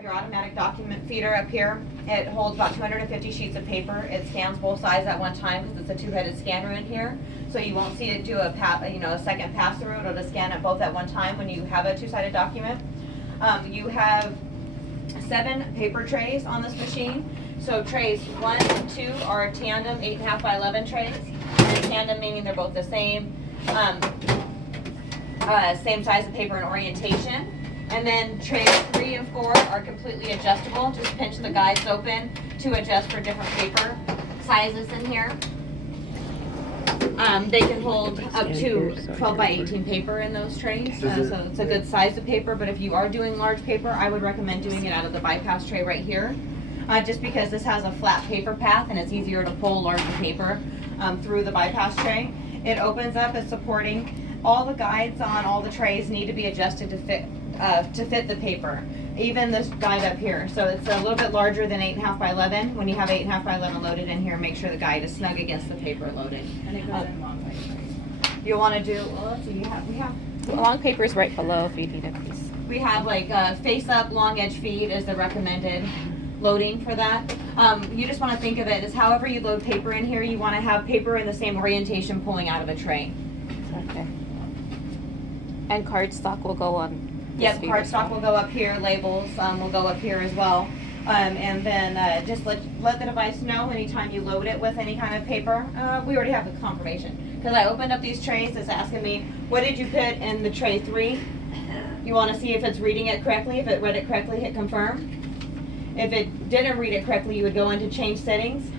have your automatic document feeder up here. It holds about 250 sheets of paper. It scans both sides at one time because it's a two-headed scanner in here. So you won't see it do a second pass through. It'll scan it both at one time when you have a two-sided document. You have 7 paper trays on this machine. So trays 1 and 2 are tandem 8.5 by 11 trays. And tandem meaning they're both the same, same size of paper and orientation. And then trays 3 and 4 are completely adjustable. Just pinch the guides open to adjust for different paper sizes in here. They can hold up to 12 by 18 paper in those trays, so it's a good size of paper. But if you are doing large paper, I would recommend doing it out of the bypass tray right here, just because this has a flat paper path and it's easier to pull larger paper through the bypass tray. It opens up as supporting. All the guides on all the trays need to be adjusted to fit the paper. Even this guide up here, so it's a little bit larger than 8.5 by 11. When you have 8.5 by 11 loaded in here, make sure the guide is snug against the paper loaded. And it goes in long paper. You want to do, well, let's see, we have Long paper is right below if you need a piece. we have like face up long edge feed is the recommended loading for that. You just want to think of it as however you load paper in here, you want to have paper in the same orientation pulling out of a tray. Okay. And cardstock will go on. Yep, cardstock will go up here, labels will go up here as well. And then just let the device know anytime you load it with any kind of paper. We already have the confirmation. Because I opened up these trays, it's asking me, what did you put in the tray 3? You want to see if it's reading it correctly. If it read it correctly, hit confirm. If it didn't read it correctly, you would go into change settings.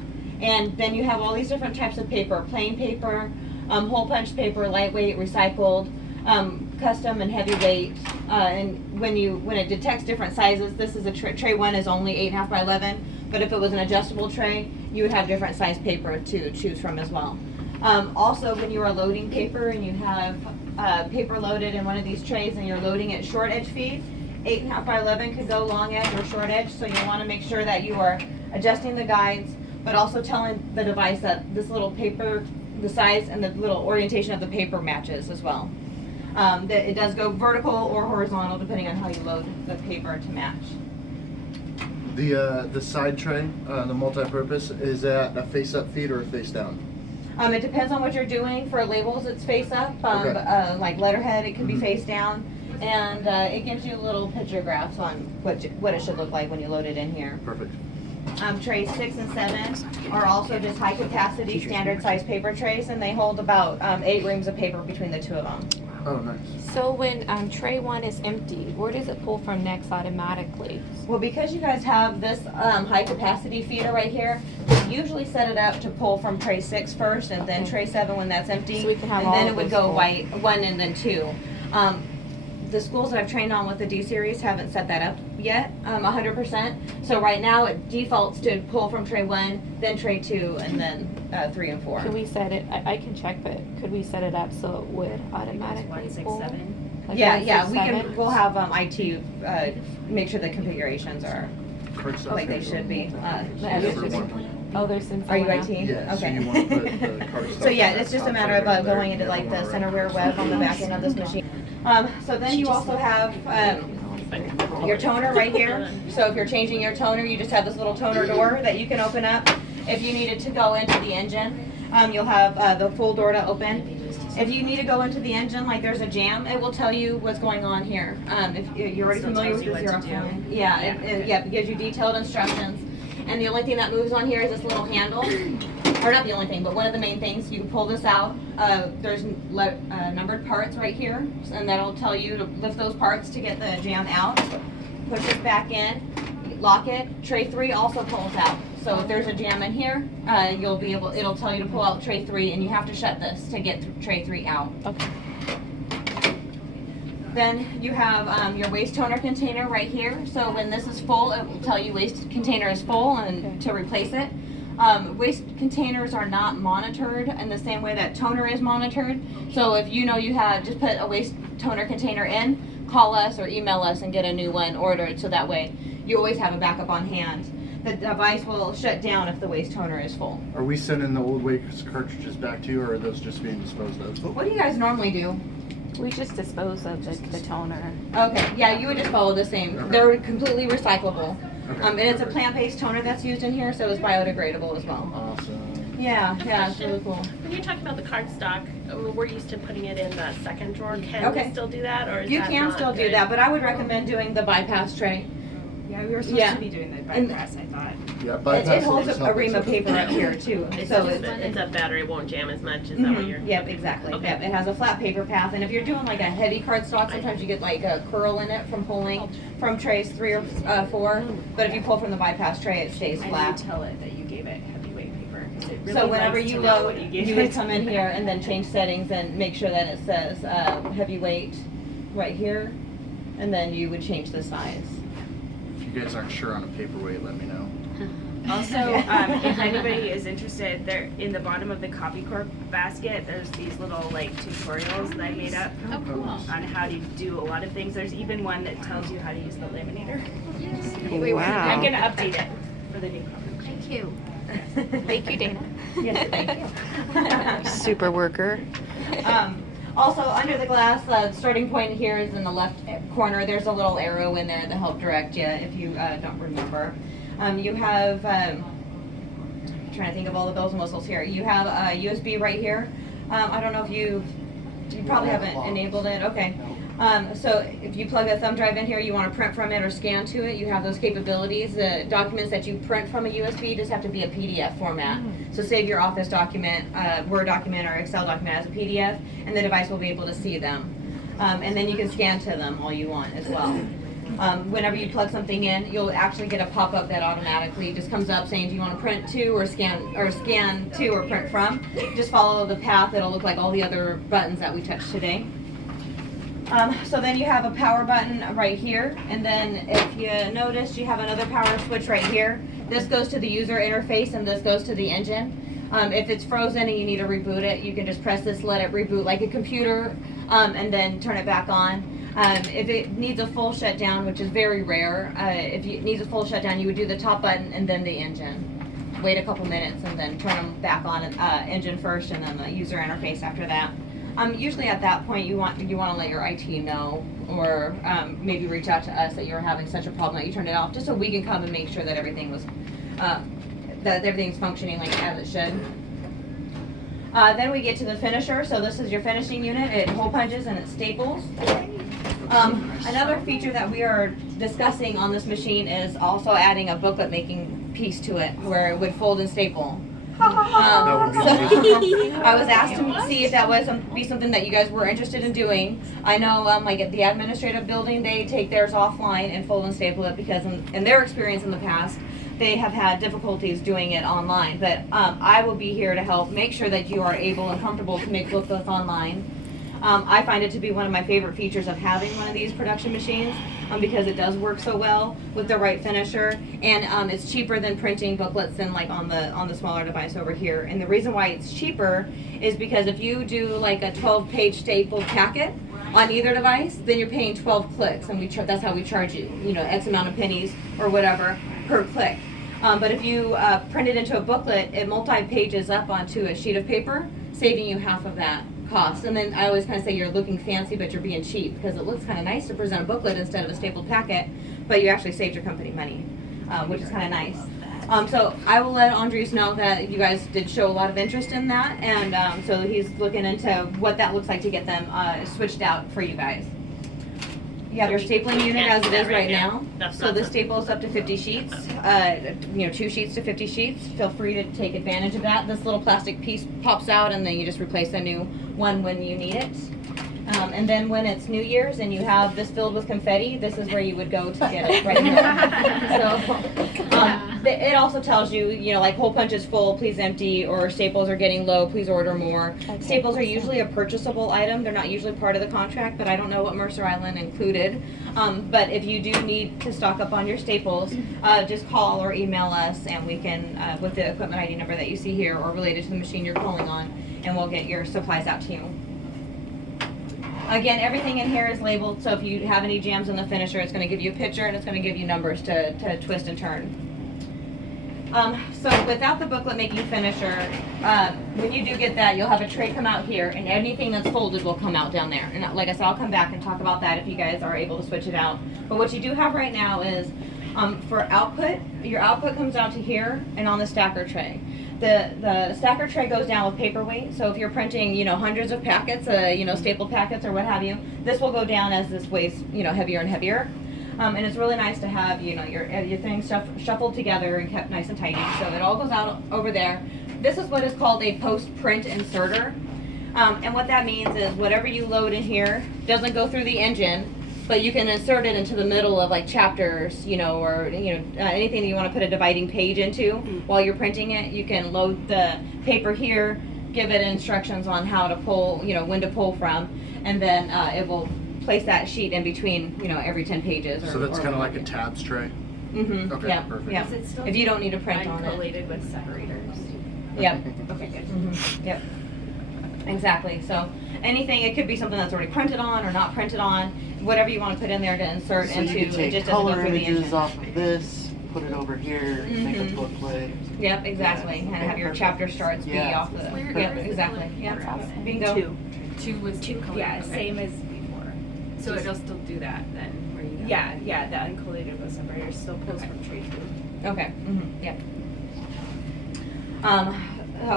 And then you have all these different types of paper, plain paper, hole punch paper, lightweight, recycled, custom and heavyweight, and when it detects different sizes, this is a tray 1 is only 8.5 by 11, but if it was an adjustable tray, you would have different size paper to choose from as well. Also, when you are loading paper and you have paper loaded in one of these trays and you're loading it short edge feed, 8.5 by 11 could go long edge or short edge, so you want to make sure that you are adjusting the guides, but also telling the device that this little paper, the size and the little orientation of the paper matches as well. That it does go vertical or horizontal depending on how you load the paper to match. The side tray, the multi-purpose, is that a face-up feed or a face-down? It depends on what you're doing. For labels, it's face up. Okay. Like letterhead, it can be face down, and it gives you little picture graphs on what it should look like when you load it in here. Perfect. Trays 6 and 7 are also just high capacity standard size paper trays, and they hold about 8 reams of paper between the two of them. Oh, nice. So when tray 1 is empty, where does it pull from next automatically? Well, because you guys have this high capacity feeder right here, we usually set it up to pull from tray 6 first and then tray 7 when that's empty. So we can have and all then of it would those go full. white 1 and then 2. The schools that I've trained on with the D series haven't set that up yet 100%. So right now it defaults to pull from tray 1, then tray 2, and then 3 and 4. Can we set it? I can check, but could we set it up so it would automatically 1, 6, pull? 7. Like Yeah, 1, yeah, 6, we 7? can. We'll have IT make sure the configurations are Cardstock. like they should be. Oh, there's some. Are you IT? Yeah, so Okay. you want to put the cardstock. So yeah, it's just a matter of going into like the center rear web on the back end of this machine. So then you also have your toner right here. So if you're changing your toner, you just have this little toner door that you can open up. If you needed to go into the engine, you'll have the full door to open. If you need to go into the engine, like there's a jam, it will tell you what's going on here. If you're already So it familiar tells with you the what to zero do. phone. Yeah, it gives you detailed instructions. And the only thing that moves on here is this little handle. Or not the only thing, but one of the main things. You can pull this out. There's numbered parts right here, and that'll tell you to lift those parts to get the jam out. Push it back in, lock it. Tray 3 also pulls out. So if there's a jam in here, it'll tell you to pull out tray 3, and you have to shut this to get tray 3 out. Okay. Then you have your waste toner container right here. So when this is full, it will tell you waste container is full and to replace it. Waste containers are not monitored in the same way that toner is monitored. So if you know you have just put a waste toner container in, call us or email us and get a new one ordered, so that way you always have a backup on hand. The device will shut down if the waste toner is full. Are we sending the old waste cartridges back to you, or are those just being disposed of? What do you guys normally do? We just dispose of the toner. Okay, yeah, you would just follow the same. Okay. They're completely recyclable. Okay, And it's a perfect. plant-based toner that's used in here, so it's biodegradable as well. Awesome. Yeah, it's really cool. When you're talking about the cardstock, we're used to putting it in the second drawer. Can Okay. we still do that, or is You that can not still do good? that, but I would recommend doing the bypass tray. Yeah, we were supposed Yeah. to be doing the And- bypass, I thought. Yeah, It bypass holds is a helping ream of something. paper up here too, It's so just it's. it's a battery won't jam as much. Is that what you're? Yep, exactly. Okay. Yep, it has a flat paper path, and if you're doing like a heavy cardstock, sometimes you get like a curl in it from pulling from trays 3 or 4. But if you pull from the bypass tray, it stays I did flat. tell it that you gave it heavyweight paper, 'cause it really So whenever likes you to know load, what you gave you it. would come in here and then change settings and make sure that it says heavyweight right here, and then you would change the size. If you guys aren't sure on a paperweight, let me know. Also, if anybody is interested, there in the bottom of the copy corp basket, there's these little like tutorials that I made up Oh, cool. on how to do a lot of things. There's even one that tells you how to use the laminator. I'm gonna update it for the new comic. Thank you. Thank you, Dana. Yes, thank you. Super worker. Also, under the glass, the starting point here is in the left corner. There's a little arrow in there to help direct you if you don't remember. You have, I'm trying to think of all the bells and whistles here. You have a USB right here. I don't know if you probably haven't enabled it. Okay. So if you plug a thumb drive in here, you want to print from it or scan to it, you have those capabilities. The documents that you print from a USB just have to be a PDF format. So save your Office document, Word document, or Excel document as a PDF, and the device will be able to see them. And then you can scan to them all you want as well. Whenever you plug something in, you'll actually get a pop-up that automatically just comes up saying, do you want to print to or scan to or print from? Just follow the path. It'll look like all the other buttons that we touched today. So then you have a power button right here, and then if you notice, you have another power switch right here. This goes to the user interface, and this goes to the engine. If it's frozen and you need to reboot it, you can just press this, let it reboot like a computer, and then turn it back on. If it needs a full shutdown, which is very rare, if it needs a full shutdown, you would do the top button and then the engine. Wait a couple minutes and then turn them back on, engine first and then the user interface after that. Usually at that point you want to let your IT know, or maybe reach out to us that you're having such a problem that you turned it off, just so we can come and make sure that everything was that everything's functioning like as it should. Then we get to the finisher. So this is your finishing unit. It hole punches and it staples. Another feature that we are discussing on this machine is also adding a booklet making piece to it where it would fold and staple. That would be amazing. I was asked to see if that was be something that you guys were interested in doing. I know, like at the administrative building, they take theirs offline and fold and staple it because, in their experience in the past, they have had difficulties doing it online. But I will be here to help make sure that you are able and comfortable to make booklets online. I find it to be one of my favorite features of having one of these production machines because it does work so well with the right finisher, and it's cheaper than printing booklets than like on the smaller device over here. And the reason why it's cheaper is because if you do like a 12-page stapled packet on either device, then you're paying 12 clicks, and that's how we charge you, X amount of pennies or whatever per click. But if you print it into a booklet, it multi-pages up onto a sheet of paper, saving you half of that cost. And then I always kind of say you're looking fancy, but you're being cheap, because it looks kind of nice to present a booklet instead of a stapled packet, but you actually saved your company money, which is kind of nice. So I will let Andres know that you guys did show a lot of interest in that, and so he's looking into what that looks like to get them switched out for you guys. You have your stapling unit as it is right now. So the staples up to 50 sheets, 2 sheets to 50 sheets. Feel free to take advantage of that. This little plastic piece pops out and then you just replace a new one when you need it. And then when it's New Year's and you have this filled with confetti, this is where you would go to get it right here. So it also tells you, like hole punch is full, please empty, or staples are getting low, please order more. Okay. Staples are usually a purchasable item. They're not usually part of the contract, but I don't know what Mercer Island included. But if you do need to stock up on your staples, just call or email us, and we can, with the equipment ID number that you see here or related to the machine you're calling on, and we'll get your supplies out to you. Again, everything in here is labeled, so if you have any jams in the finisher, it's going to give you a picture and it's going to give you numbers to twist and turn. So without the booklet making finisher, when you do get that, you'll have a tray come out here, and anything that's folded will come out down there. And like I said, I'll come back and talk about that if you guys are able to switch it out. But what you do have right now is, for output, your output comes down to here and on the stacker tray. The stacker tray goes down with paperweight, so if you're printing, hundreds of packets, staple packets or what have you, this will go down as this weighs, heavier and heavier. And it's really nice to have, your things shuffled together and kept nice and tidy. So it all goes out over there. This is what is called a post-print inserter. And what that means is whatever you load in here doesn't go through the engine, but you can insert it into the middle of like chapters, or anything that you want to put a dividing page into while you're printing it. You can load the paper here, give it instructions on how to pull, when to pull from, and then it will place that sheet in between, every 10 pages. So that's kind of like a tabs tray. Mm-hmm. Okay, Yeah. perfect. Yeah. Is it still If you don't need to print on it. uncollated with separators? Yep. Okay, good. Mm-hmm. Yep. Exactly. So anything, it could be something that's already printed on or not printed on, whatever you want to put in there to insert So into. you can It take just doesn't go color through the images engine. off of this, put it over here, make a Mhm. booklet. Yep, exactly. Yeah. And have your chapter starts be Yeah. off the. Where- Yep, where is the exactly. color Yep. paper at? Bingo. Two was Two, colored, yeah, okay. same as before. So it'll still do that then, where you Yeah, the uncollated with separators still pulls from tray two. Okay. Mm-hmm. Yep.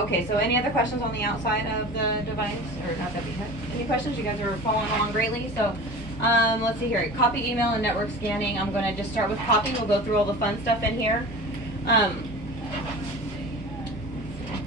Okay. So any other questions on the outside of the device, or not that we have any questions? You guys are following along greatly. So, let's see here. Copy, email, and network scanning. I'm going to just start with copy. We'll go through all the fun stuff in here.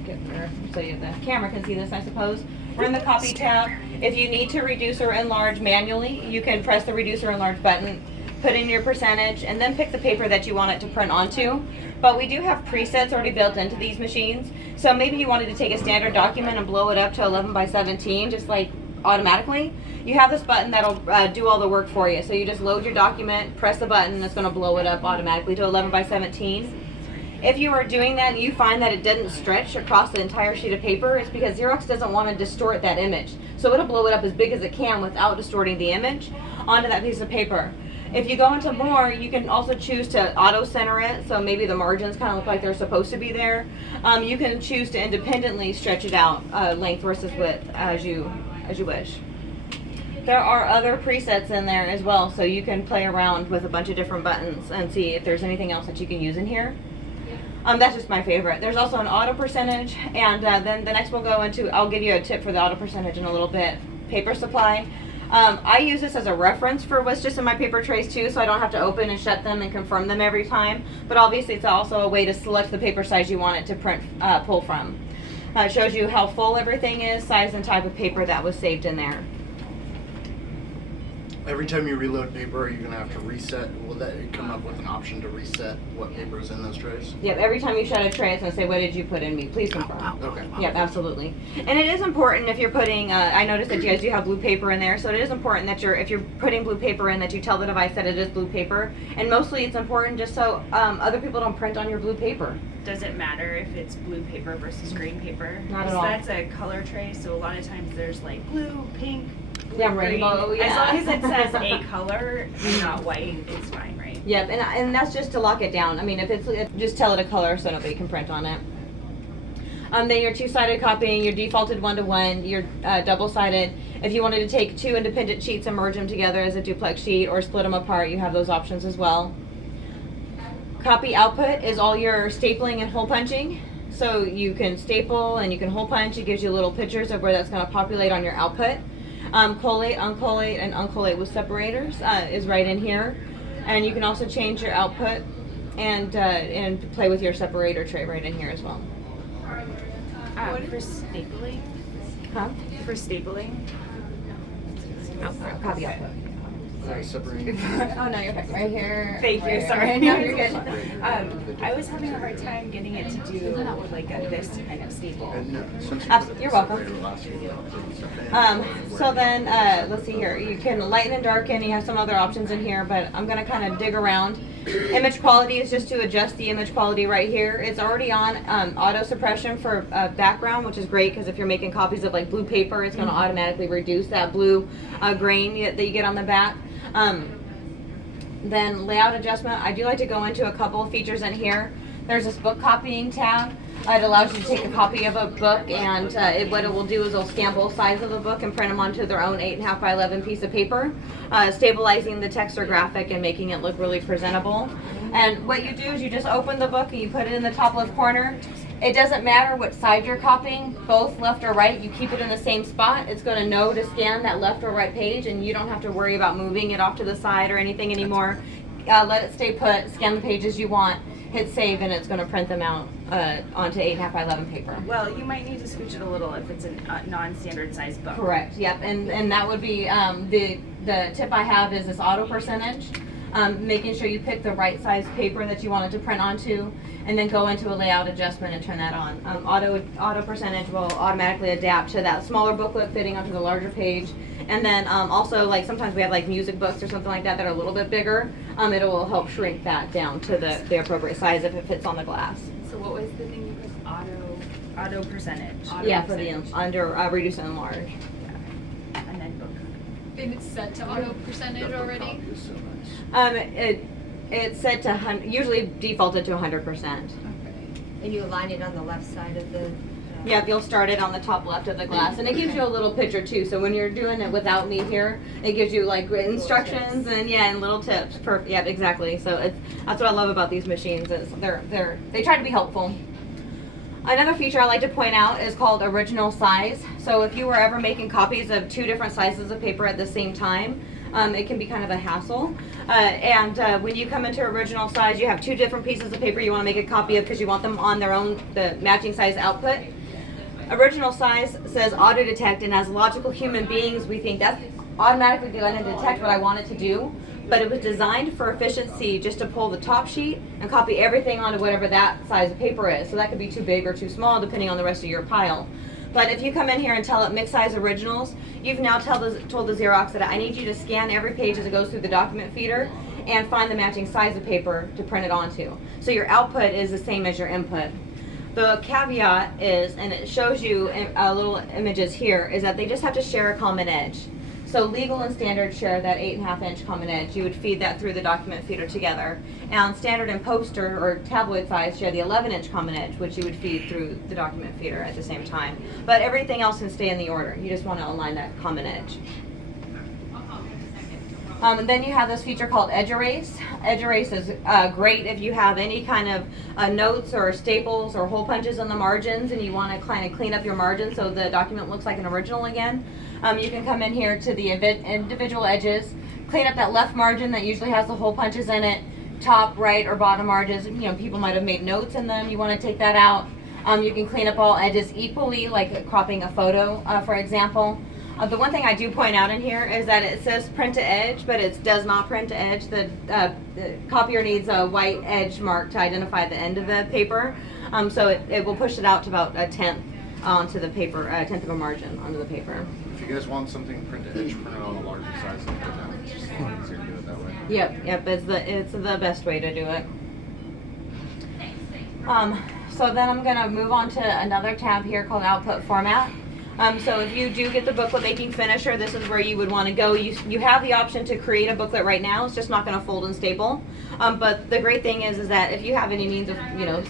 Get there so the camera can see this, I suppose. We're in the copy tab. If you need to reduce or enlarge manually, you can press the reduce or enlarge button, put in your percentage, and then pick the paper that you want it to print onto. But we do have presets already built into these machines. So maybe you wanted to take a standard document and blow it up to 11 by 17, just like automatically. You have this button that'll do all the work for you. So you just load your document, press the button, and it's going to blow it up automatically to 11 by 17. If you are doing that and you find that it didn't stretch across the entire sheet of paper, it's because Xerox doesn't want to distort that image. So it'll blow it up as big as it can without distorting the image onto that piece of paper. If you go into more, you can also choose to auto center it, so maybe the margins kind of look like they're supposed to be there. You can choose to independently stretch it out length versus width as you wish. There are other presets in there as well, so you can play around with a bunch of different buttons and see if there's anything else that you can use in here. That's just my favorite. There's also an auto percentage, and then the next we'll go into, I'll give you a tip for the auto percentage in a little bit. Paper supply. I use this as a reference for what's just in my paper trays too, so I don't have to open and shut them and confirm them every time. But obviously it's also a way to select the paper size you want it to print, pull from. It shows you how full everything is, size and type of paper that was saved in there. Every time you reload paper, you're gonna have to reset. Will that come up with an option to reset what paper is in those trays? Yep, every time you shut a tray, it's going to say, what did you put in me? Please confirm. Okay. Yep, absolutely. And it is important if you're putting, I noticed that you guys do have blue paper in there, so it is important that if you're putting blue paper in, that you tell the device that it is blue paper. And mostly it's important just so other people don't print on your blue paper. Does it matter if it's blue paper versus green paper? Not at 'Cause all. That's a color tray, so a lot of times there's like blue, pink, Yeah, green. rainbow, yeah. As long as it says a color, not white, it's fine, right? Yep, and that's just to lock it down. I mean, if it's, just tell it a color so nobody can print on it. Then your two-sided copying, your defaulted one-to-one, your double-sided. If you wanted to take two independent sheets and merge them together as a duplex sheet or split them apart, you have those options as well. Copy output is all your stapling and hole punching. So you can staple and you can hole punch. It gives you little pictures of where that's going to populate on your output. Collate, uncollate, and uncollate with separators is right in here. And you can also change your output and play with your separator tray right in here as well. For stapling? Huh? For stapling? Copy output. Separating. Oh no, you're fine. Right here. Thank you, right here. sorry. No, you're good. I was having a hard time getting it to do like this kind of staple. You're welcome. So then, let's see here. You can lighten and darken. You have some other options in here, but I'm going to kind of dig around. Image quality is just to adjust the image quality right here. It's already on auto suppression for background, which is great because if you're making copies of like blue paper, it's going to automatically reduce that blue grain that you get on the back. Then layout adjustment. I do like to go into a couple of features in here. there's this book copying tab. It allows you to take a copy of a book, and what it will do is it'll scan both sides of the book and print them onto their own 8.5 by 11 piece of paper, stabilizing the text or graphic and making it look really presentable. And what you do is you just open the book and you put it in the top left corner. It doesn't matter what side you're copying, both left or right, you keep it in the same spot. It's going to know to scan that left or right page, and you don't have to worry about moving it off to the side or anything anymore. Let it stay put, scan the pages you want, hit save, and it's going to print them out onto 8.5 by 11 paper. Well, you might need to scooch it a little if it's a non-standard size book. Correct, yep, and that would be, the tip I have is this auto percentage. Making sure you pick the right size paper that you want it to print onto, and then go into a layout adjustment and turn that on. Auto percentage will automatically adapt to that smaller booklet fitting onto the larger page. And then also, like sometimes we have like music books or something like that are a little bit bigger. It will help shrink that down to the appropriate size if it fits on the glass. So what was the thing you put? Auto percentage. Yeah, for the under reduce and enlarge. And then book. And it's set to auto percentage already? Copy is so nice. It's set to usually defaulted to 100%. Okay. And you align it on the left side of the... Yep, you'll start it on the top left of the glass, and it gives you a little picture too. So when you're doing it without me here, it gives you like instructions and little tips. Perfect. Yeah, exactly. So that's what I love about these machines is they try to be helpful. Another feature I like to point out is called original size. So if you were ever making copies of 2 different sizes of paper at the same time, it can be kind of a hassle. When you come into original size, you have 2 different pieces of paper you want to make a copy of because you want them on their own, the matching size output. Original size says auto detect, and as logical human beings, we think that's automatically going to detect what I want it to do. But it was designed for efficiency just to pull the top sheet and copy everything onto whatever that size of paper is. So that could be too big or too small depending on the rest of your pile. But if you come in here and tell it mix size originals, you've now told the Xerox that I need you to scan every page as it goes through the document feeder and find the matching size of paper to print it onto. So your output is the same as your input. The caveat is, and it shows you little images here, is that they just have to share a common edge. So legal and standard share that 8.5 inch common edge. You would feed that through the document feeder together. And standard and poster or tabloid size share the 11 inch common edge, which you would feed through the document feeder at the same time. But everything else can stay in the order. You just want to align that common edge. And then you have this feature called Edge Erase. Edge Erase is great if you have any kind of notes or staples or hole punches in the margins and you want to kind of clean up your margins so the document looks like an original again. You can come in here to the individual edges, clean up that left margin that usually has the hole punches in it, top, right, or bottom margins. You know, people might have made notes in them. You want to take that out. You can clean up all edges equally, like cropping a photo, for example. The one thing I do point out in here is that it says print to edge, but it does not print to edge. The copier needs a white edge mark to identify the end of the paper. So it will push it out to about 1/10 onto the paper, 1/10 of a margin onto the paper. If you guys want something print to edge, print it on a larger size and put it down. It's just easier to do it that way. Yep, it's the best way to do it. So then I'm gonna move on to another tab here called Output Format. So if you do get the booklet making finisher, this is where you would want to go. You have the option to create a booklet right now. It's just not going to fold and staple. But the great thing is that if you have any means of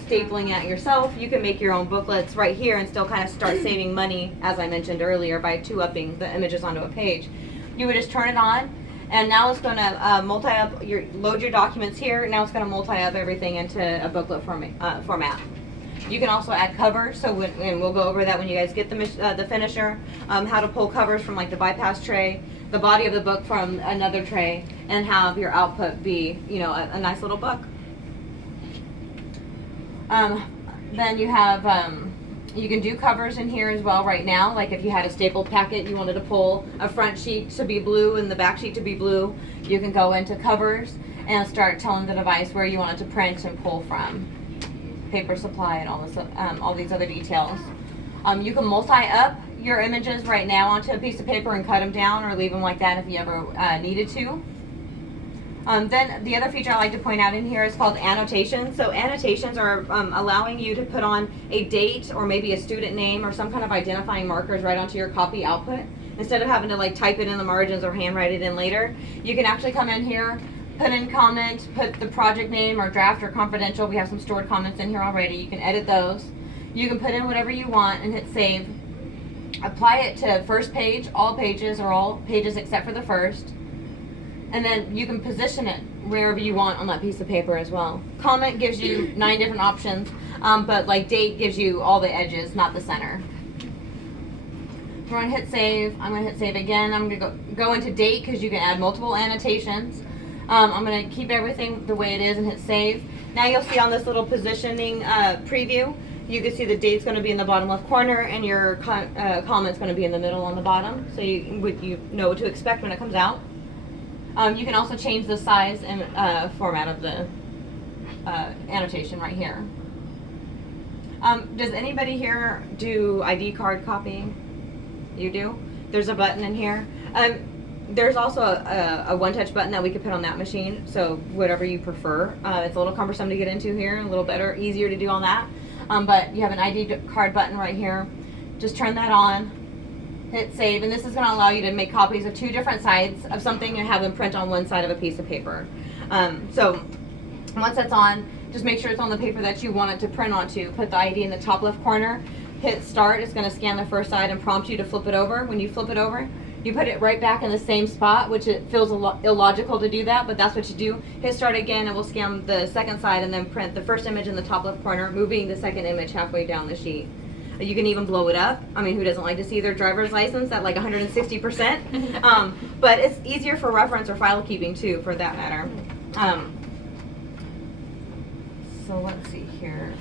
stapling it yourself, you can make your own booklets right here and still kind of start saving money, as I mentioned earlier, by 2-upping the images onto a page. You would just turn it on, and now it's going to load your documents here. Now it's going to multi-up everything into a booklet format. You can also add covers, so and we'll go over that when you guys get the finisher, how to pull covers from like the bypass tray, the body of the book from another tray, and have your output be, a nice little book. Then you have, you can do covers in here as well right now, like if you had a stapled packet, you wanted to pull a front sheet to be blue and the back sheet to be blue, you can go into covers and start telling the device where you want it to print and pull from. Paper supply and all these other details. You can multi-up your images right now onto a piece of paper and cut them down or leave them like that if you ever needed to. Then the other feature I like to point out in here is called annotations. So annotations are allowing you to put on a date or maybe a student name or some kind of identifying markers right onto your copy output. Instead of having to like type it in the margins or handwrite it in later, you can actually come in here, put in comment, put the project name or draft or confidential. We have some stored comments in here already. You can edit those. You can put in whatever you want and hit save. Apply it to first page, all pages, or all pages except for the first. And then you can position it wherever you want on that piece of paper as well. Comment gives you 9 different options, but like date gives you all the edges, not the center. We're gonna hit save. I'm gonna hit save again. I'm gonna go into date because you can add multiple annotations. I'm gonna keep everything the way it is and hit save. Now you'll see on this little positioning preview, you can see the date's gonna be in the bottom left corner and your comment's gonna be in the middle on the bottom, so you know what to expect when it comes out. You can also change the size and format of the annotation right here. Does anybody here do ID card copying? You do? There's a button in here. There's also a one-touch button that we could put on that machine, so whatever you prefer. It's a little cumbersome to get into here, a little better, easier to do on that. But you have an ID card button right here. Just turn that on, hit save, and this is going to allow you to make copies of 2 different sides of something and have them print on one side of a piece of paper. So once that's on, just make sure it's on the paper that you want it to print onto. Put the ID in the top left corner. Hit start. It's going to scan the first side and prompt you to flip it over. When you flip it over, you put it right back in the same spot, which it feels illogical to do that, but that's what you do. Hit start again, and we'll scan the second side and then print the first image in the top left corner, moving the second image halfway down the sheet. You can even blow it up. I mean, who doesn't like to see their driver's license at like 160%? But it's easier for reference or file keeping too, for that matter. So let's see here.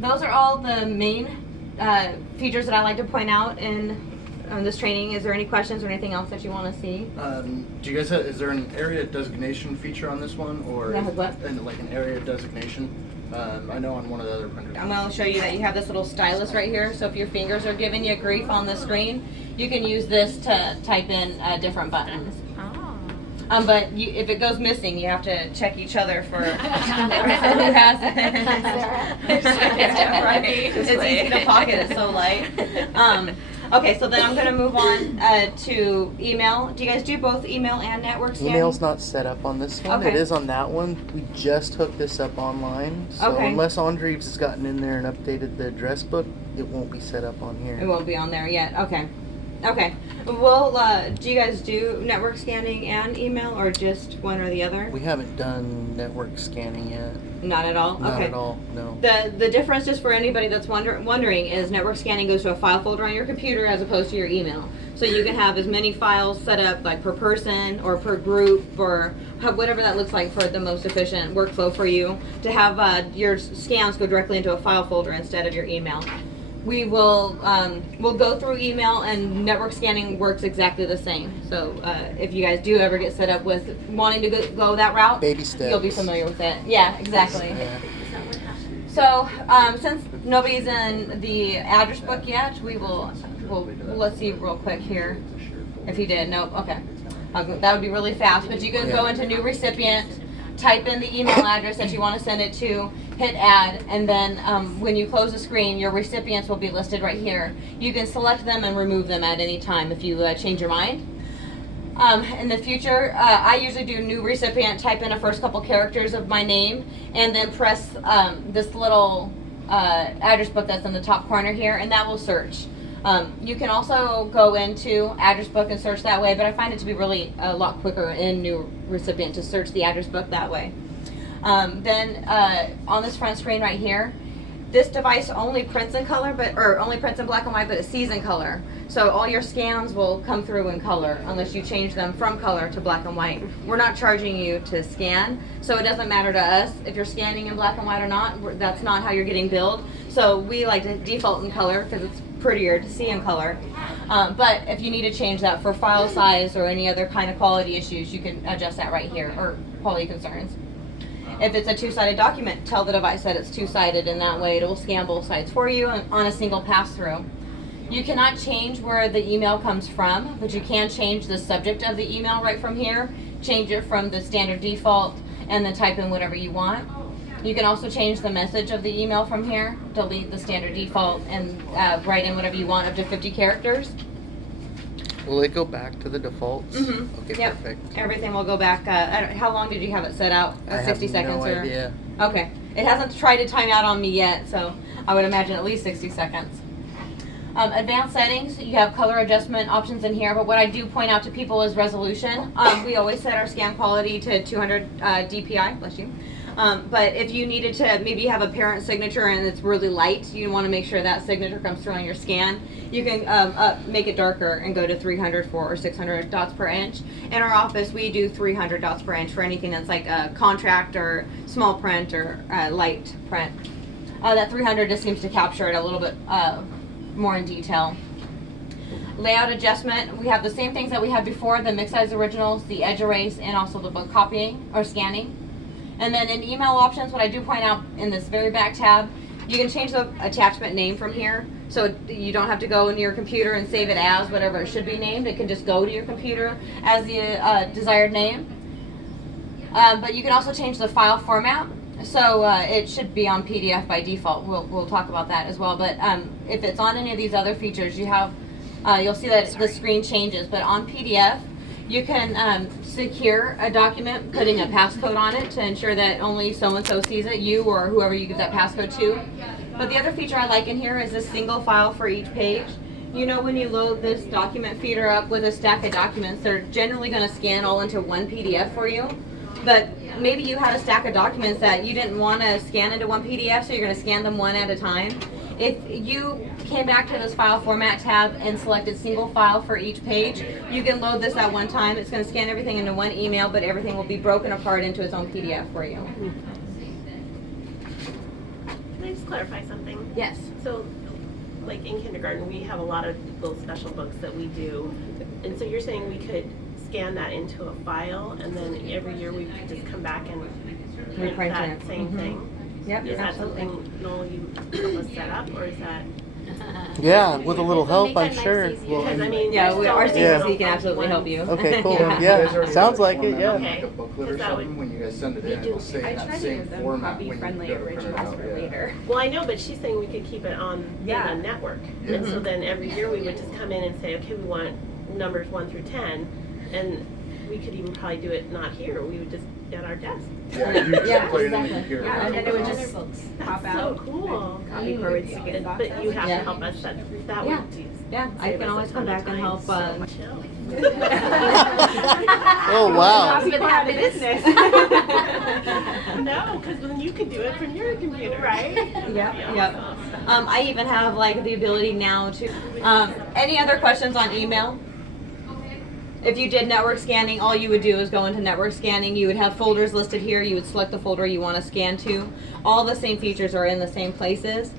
Those are all the main features that I like to point out in this training. Is there any questions or anything else that you want to see? Do you guys have, is there an area designation feature on this one, or That has what? like an area designation? I know on one of the other printers. I'm going to show you that you have this little stylus right here, so if your fingers are giving you grief on the screen, you can use this to type in different buttons. But if it goes missing, you have to check each other for who has it. It's easy to pocket, it's so light. Okay, so then I'm going to move on to email. Do you guys do both email and network scanning? Email's not set up on this one. Okay. It is on that one. We just hooked this up online. So Okay. unless Andreeves has gotten in there and updated the address book, it won't be set up on here. It won't be on there yet. Okay. Okay. Well, do you guys do network scanning and email, or just one or the other? We haven't done network scanning yet. Not at all? Not Okay. at all, no. The difference, just for anybody that's wondering, is network scanning goes to a file folder on your computer as opposed to your email. So you can have as many files set up like per person or per group, or whatever that looks like for the most efficient workflow for you, to have your scans go directly into a file folder instead of your email. We will we'll go through email, and network scanning works exactly the same. So if you guys do ever get set up with wanting to go that route, Baby steps. you'll be familiar with it. Yeah, exactly. Yeah. So since nobody's in the address book yet, let's see real quick here. If you did, nope. Okay, that would be really fast. But you can go into new recipient, type in the email address that you want to send it to, hit add, and then when you close the screen, your recipients will be listed right here. You can select them and remove them at any time if you change your mind. In the future, I usually do new recipient, type in the first couple characters of my name, and then press this little address book that's in the top corner here, and that will search. You can also go into address book and search that way, but I find it to be really a lot quicker in new recipient to search the address book that way. Then on this front screen right here, this device only prints in color, or only prints in black and white, but it sees in color. So all your scans will come through in color unless you change them from color to black and white. We're not charging you to scan, so it doesn't matter to us if you're scanning in black and white or not. That's not how you're getting billed. So we like to default in color because it's prettier to see in color. But if you need to change that for file size or any other kind of quality issues, you can adjust that right here, or quality concerns. If it's a two-sided document, tell the device that it's two-sided, and that way it will scan both sides for you on a single pass-through. You cannot change where the email comes from, but you can change the subject of the email right from here, change it from the standard default, and then type in whatever you want. You can also change the message of the email from here, delete the standard default, and write in whatever you want, up to 50 characters. Will it go back to the defaults? Mhm. Okay, Yep. perfect. Everything will go back. How long did you have it set out? I have 60 seconds no or? idea. Okay. It hasn't tried to time out on me yet, so I would imagine at least 60 seconds. Advanced settings, you have color adjustment options in here, but what I do point out to people is resolution. We always set our scan quality to 200 DPI, bless you. But if you needed to maybe have a parent signature and it's really light, you want to make sure that signature comes through on your scan, you can make it darker and go to 300 or 600 dots per inch. In our office, we do 300 dots per inch for anything that's like a contract or small print or light print. That 300 just seems to capture it a little bit more in detail. Layout adjustment, we have the same things that we had before, the mix size originals, the edge erase, and also the book copying or scanning. And then in email options, what I do point out in this very back tab, you can change the attachment name from here. So you don't have to go into your computer and save it as whatever it should be named. It can just go to your computer as the desired name. But you can also change the file format. So it should be on PDF by default. We'll talk about that as well. But if it's on any of these other features, you have you'll see that the screen changes. But on PDF, you can secure a document, putting a passcode on it to ensure that only so-and-so sees it, you or whoever you give that passcode to. But the other feature I like in here is a single file for each page. You know, when you load this document feeder up with a stack of documents, they're generally going to scan all into one PDF for you. But maybe you had a stack of documents that you didn't want to scan into one PDF, so you're going to scan them one at a time. If you came back to this file format tab and selected single file for each page, you can load this at one time. It's going to scan everything into one email, but everything will be broken apart into its own PDF for you. Can I just clarify something? Yes. So, like in kindergarten, we have a lot of little special books that we do. And so you're saying we could scan that into a file and then every year we could just come back and print Reprint that it. same thing? Yep, Is that absolutely. something, Noel, you help us set up, or is that? Yeah, with a little help, Make I'm that nice, sure. easy. Because I mean, Yeah, there's so our many Yeah. CCC little can absolutely funky help you. ones. Okay, cool. Yeah. You guys Yeah, already sounds like like it, format yeah. on, like a booklet or Because that would- something, when you guys send it We in, do. it'll say I in try that to same give them format when you copy-friendly go to print it originals out. for Yeah. later. Well, I know, but she's saying we could keep it on Yeah. the network. Yeah. And so then every year we would just come in and say, okay, we want numbers 1 through 10, and we could even probably do it not here. We would just at our desk. Yeah, you just Yeah, put it in the exactly. computer. Yeah, and then it would just pop That's so out. cool. Copy cord would stick it in boxes. But you have Yeah. to help us. That Yeah. would do. Yeah, I save can us a always ton come of back and time. help. So chill. Oh, wow. Copy part of business. No, because then you could do it from your computer, right? Yep. I even have like the ability now to. Any other questions on email? If you did network scanning, all you would do is go into network scanning. You would have folders listed here. You would select the folder you want to scan to. All the same features are in the same places.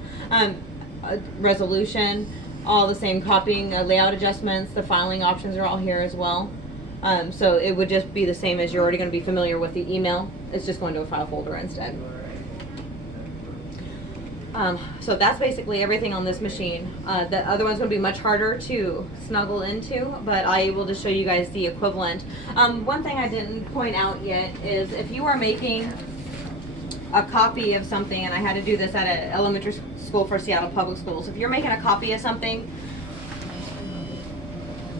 Resolution, all the same copying, layout adjustments, the filing options are all here as well. So it would just be the same as you're already going to be familiar with the email. It's just going to a file folder instead. So that's basically everything on this machine. The other one's going to be much harder to snuggle into, but I will just show you guys the equivalent. One thing I didn't point out yet is if you are making a copy of something, and I had to do this at an elementary school for Seattle Public Schools. If you're making a copy of something,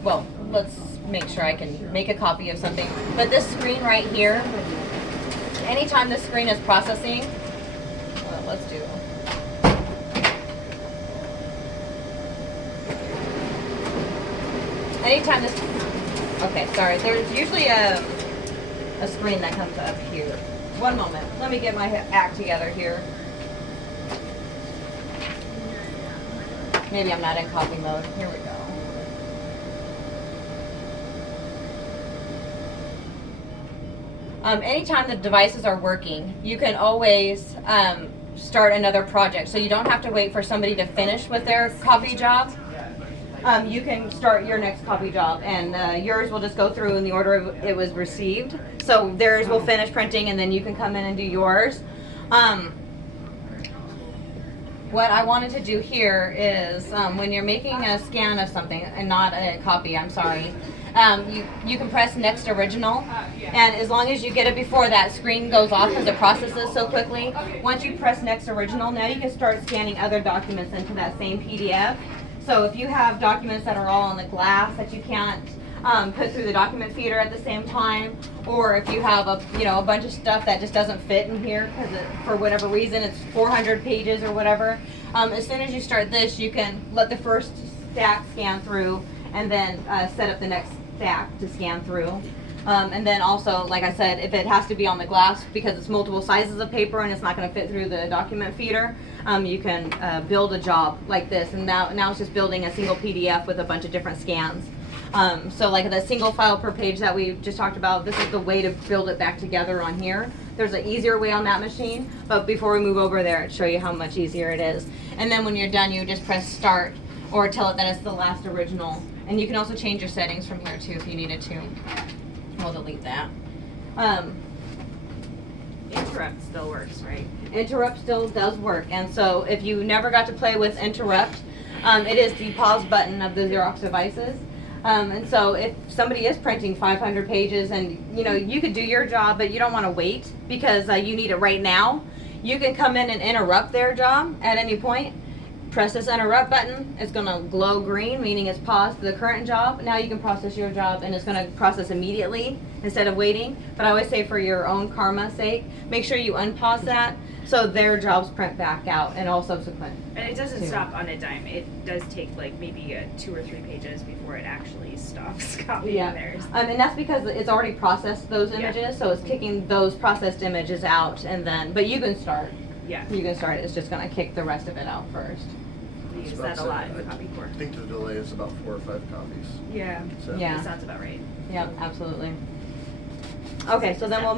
well, let's make sure I can make a copy of something. But this screen right here, anytime this screen is processing, let's do. Anytime this, okay, sorry, there's usually a screen that comes up here. One moment, let me get my act together here. Maybe I'm not in copy mode, here we go. Anytime the devices are working, you can always start another project. So you don't have to wait for somebody to finish with their copy job. You can start your next copy job, and yours will just go through in the order it was received. So theirs will finish printing, and then you can come in and do yours. What I wanted to do here is when you're making a scan of something, and not a copy, I'm sorry, you can press next original, and as long as you get it before that screen goes off because it processes so quickly, once you press next original, now you can start scanning other documents into that same PDF. So if you have documents that are all on the glass that you can't put through the document feeder at the same time, or if you have a bunch of stuff that just doesn't fit in here because for whatever reason it's 400 pages or whatever, as soon as you start this, you can let the first stack scan through and then set up the next stack to scan through. And then also, like I said, if it has to be on the glass because it's multiple sizes of paper and it's not going to fit through the document feeder, you can build a job like this. And now it's just building a single PDF with a bunch of different scans. So like the single file per page that we just talked about, this is the way to build it back together on here. There's an easier way on that machine, but before we move over there, it'll show you how much easier it is. And then when you're done, you just press start or tell it that it's the last original. And you can also change your settings from here too if you needed to. We'll delete that. Interrupt still works, right? Interrupt still does work, and so if you never got to play with interrupt, it is the pause button of the Xerox devices. And so if somebody is printing 500 pages and you could do your job but you don't want to wait because you need it right now, you can come in and interrupt their job at any point. Press this interrupt button, it's going to glow green, meaning it's paused the current job. Now you can process your job and it's going to process immediately instead of waiting. But I always say for your own karma's sake, make sure you unpause that so their jobs print back out and all subsequent. And it doesn't too. stop on a dime. It does take like maybe 2 or 3 pages before it actually stops copying theirs. And that's because it's already processed those images, so it's kicking those processed images out and then, but you can start. Yeah, You can start, it's just going to kick the rest of it out first. we use It's that a about lot in the to- copy core. I think the delay is about 4 or 5 copies. Yeah, So. Yeah. that sounds about right. Yep, absolutely. Okay, so then we'll